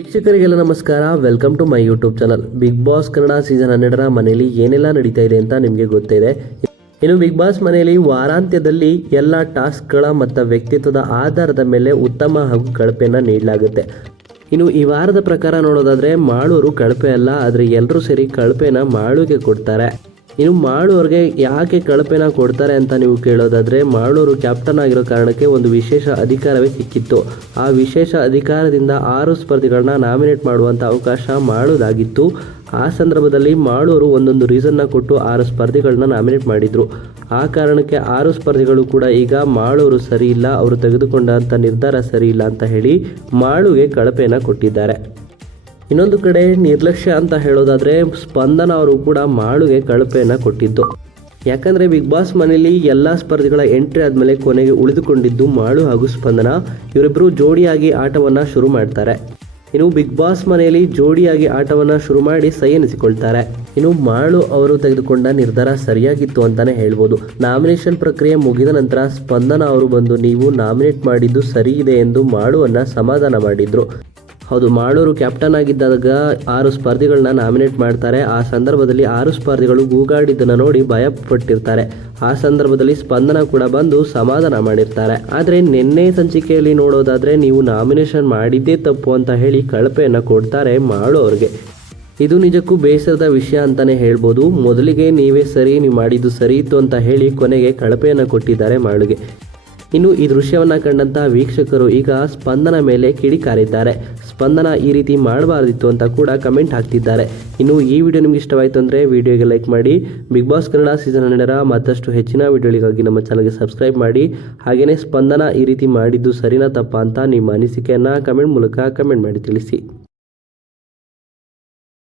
ವೀಕ್ಷಕರಿಗೆಲ್ಲ ನಮಸ್ಕಾರ. Welcome to my YouTube channel Bigg Boss Kannada season ಹನ್ನೆರಡರ ಮನೆಯಲ್ಲಿ ಏನೆಲ್ಲ ನಡೀತಾ ಇದೆ ಅಂತ ನಿಮಗೆ ಗೊತ್ತಿದೆ. ಇನ್ನು ಬಿಗ್ ಬಾಸ್ ಮನೆಯಲ್ಲಿ ವಾರಾಂತ್ಯದಲ್ಲಿ ಎಲ್ಲ ಟಾಸ್ಕ್ಗಳ ಮತ್ತು ವ್ಯಕ್ತಿತ್ವದ ಆಧಾರದ ಮೇಲೆ ಉತ್ತಮ ಹಾಗೂ ಕಳಪೆಯನ್ನು ನೀಡಲಾಗುತ್ತೆ. ಇನ್ನು ಈ ವಾರದ ಪ್ರಕಾರ ನೋಡೋದಾದ್ರೆ, ಮಾಳೂರು ಕಳಪೆ ಅಲ್ಲ, ಆದರೆ ಎಲ್ಲರೂ ಸೇರಿ ಕಳಪೆನ ಮಾಳುಗೆ ಕೊಡ್ತಾರೆ. ಇನ್ನು ಮಾಡೋರಿಗೆ ಯಾಕೆ ಕಳಪೆನ ಕೊಡ್ತಾರೆ ಅಂತ ನೀವು ಕೇಳೋದಾದರೆ ಮಾಡೋರು ಕ್ಯಾಪ್ಟನ್ ಆಗಿರೋ ಕಾರಣಕ್ಕೆ ಒಂದು ವಿಶೇಷ ಅಧಿಕಾರವೇ ಸಿಕ್ಕಿತ್ತು. ಆ ವಿಶೇಷ ಅಧಿಕಾರದಿಂದ ಆರು ಸ್ಪರ್ಧಿಗಳನ್ನ ನಾಮಿನೇಟ್ ಮಾಡುವಂಥ ಅವಕಾಶ ಮಾಡೋದಾಗಿತ್ತು. ಆ ಸಂದರ್ಭದಲ್ಲಿ ಮಾಡೋರು ಒಂದೊಂದು ರೀಸನ್ನ ಕೊಟ್ಟು ಆರು ಸ್ಪರ್ಧಿಗಳನ್ನ ನಾಮಿನೇಟ್ ಮಾಡಿದರು. ಆ ಕಾರಣಕ್ಕೆ ಆರು ಸ್ಪರ್ಧಿಗಳು ಕೂಡ ಈಗ ಮಾಳೂರು ಸರಿ ಇಲ್ಲ ಅವರು ತೆಗೆದುಕೊಂಡಂಥ ನಿರ್ಧಾರ ಸರಿ ಇಲ್ಲ ಅಂತ ಹೇಳಿ ಮಾಳುಗೆ ಕಳಪೆಯನ್ನು ಕೊಟ್ಟಿದ್ದಾರೆ. ಇನ್ನೊಂದು ಕಡೆ ನಿರ್ಲಕ್ಷ್ಯ ಅಂತ ಹೇಳೋದಾದ್ರೆ ಸ್ಪಂದನ ಅವರು ಕೂಡ ಮಾಳುಗೆ ಕಳಪೆಯನ್ನು ಕೊಟ್ಟಿದ್ದು. ಯಾಕಂದ್ರೆ ಬಿಗ್ ಬಾಸ್ ಮನೆಯಲ್ಲಿ ಎಲ್ಲಾ ಸ್ಪರ್ಧಿಗಳ ಎಂಟ್ರಿ ಆದ್ಮೇಲೆ ಕೊನೆಗೆ ಉಳಿದುಕೊಂಡಿದ್ದು ಮಾಳು ಹಾಗೂ ಸ್ಪಂದನ. ಇವರಿಬ್ಬರು ಜೋಡಿಯಾಗಿ ಆಟವನ್ನ ಶುರು ಮಾಡ್ತಾರೆ. ಇನ್ನು ಬಿಗ್ ಬಾಸ್ ಮನೆಯಲ್ಲಿ ಜೋಡಿಯಾಗಿ ಆಟವನ್ನ ಶುರು ಮಾಡಿ ಸೈ ಎನಿಸಿಕೊಳ್ತಾರೆ. ಇನ್ನು ಮಾಳು ಅವರು ತೆಗೆದುಕೊಂಡ ನಿರ್ಧಾರ ಸರಿಯಾಗಿತ್ತು ಅಂತಾನೆ ಹೇಳ್ಬೋದು. ನಾಮಿನೇಷನ್ ಪ್ರಕ್ರಿಯೆ ಮುಗಿದ ನಂತರ ಸ್ಪಂದನ ಅವರು ಬಂದು, ನೀವು ನಾಮಿನೇಟ್ ಮಾಡಿದ್ದು ಸರಿ ಇದೆ ಎಂದು ಮಾಳುವನ್ನ ಸಮಾಧಾನ ಮಾಡಿದ್ರು. ಹೌದು, ಮಾಳೂರು ಕ್ಯಾಪ್ಟನ್ ಆಗಿದ್ದಾಗ ಆರು ಸ್ಪರ್ಧಿಗಳನ್ನ ನಾಮಿನೇಟ್ ಮಾಡ್ತಾರೆ. ಆ ಸಂದರ್ಭದಲ್ಲಿ ಆರು ಸ್ಪರ್ಧಿಗಳು ಗೂಗಾಡಿದ್ದನ್ನು ನೋಡಿ ಭಯಪಟ್ಟಿರ್ತಾರೆ. ಆ ಸಂದರ್ಭದಲ್ಲಿ ಸ್ಪಂದನ ಕೂಡ ಬಂದು ಸಮಾಧಾನ ಮಾಡಿರ್ತಾರೆ. ಆದರೆ ನಿನ್ನೆ ಸಂಚಿಕೆಯಲ್ಲಿ ನೋಡೋದಾದ್ರೆ ನೀವು ನಾಮಿನೇಷನ್ ಮಾಡಿದ್ದೇ ತಪ್ಪು ಅಂತ ಹೇಳಿ ಕಳಪೆಯನ್ನು ಕೊಡ್ತಾರೆ ಮಾಳು ಅವ್ರಿಗೆ ಇದು ನಿಜಕ್ಕೂ ಬೇಸರದ ವಿಷಯ ಅಂತಾನೆ ಹೇಳ್ಬೋದು. ಮೊದಲಿಗೆ ನೀವೇ ಸರಿ, ನೀವು ಮಾಡಿದ್ದು ಸರಿ ಇತ್ತು ಅಂತ ಹೇಳಿ ಕೊನೆಗೆ ಕಳಪೆಯನ್ನು ಕೊಟ್ಟಿದ್ದಾರೆ ಮಾಳುಗೆ. ಇನ್ನು ಈ ದೃಶ್ಯವನ್ನ ಕಂಡಂತಹ ವೀಕ್ಷಕರು ಈಗ ಸ್ಪಂದನ ಮೇಲೆ ಕಿಡಿಕಾರಿದ್ದಾರೆ ಸ್ಪಂದನ ಈ ರೀತಿ ಮಾಡಬಾರ್ದಿತ್ತು ಅಂತ ಕೂಡ ಕಮೆಂಟ್ ಹಾಕ್ತಿದ್ದಾರೆ. ಇನ್ನು ಈ ವಿಡಿಯೋ ನಿಮ್ಗೆ ಇಷ್ಟವಾಯಿತು ಅಂದರೆ ವಿಡಿಯೋಗೆ ಲೈಕ್ ಮಾಡಿ. ಬಿಗ್ ಬಾಸ್ ಕನ್ನಡ ಸೀಸನ್ ಹನ್ನೆರಡರ ಮತ್ತಷ್ಟು ಹೆಚ್ಚಿನ ವಿಡಿಯೋಗಳಿಗಾಗಿ ನಮ್ಮ ಚಾನಲ್ಗೆ ಸಬ್ಸ್ಕ್ರೈಬ್ ಮಾಡಿ. ಹಾಗೆಯೇ ಸ್ಪಂದನ ಈ ರೀತಿ ಮಾಡಿದ್ದು ಸರಿನಾ ತಪ್ಪ ಅಂತ ನಿಮ್ಮ ಅನಿಸಿಕೆಯನ್ನು ಕಮೆಂಟ್ ಮೂಲಕ ಕಮೆಂಟ್ ಮಾಡಿ ತಿಳಿಸಿ.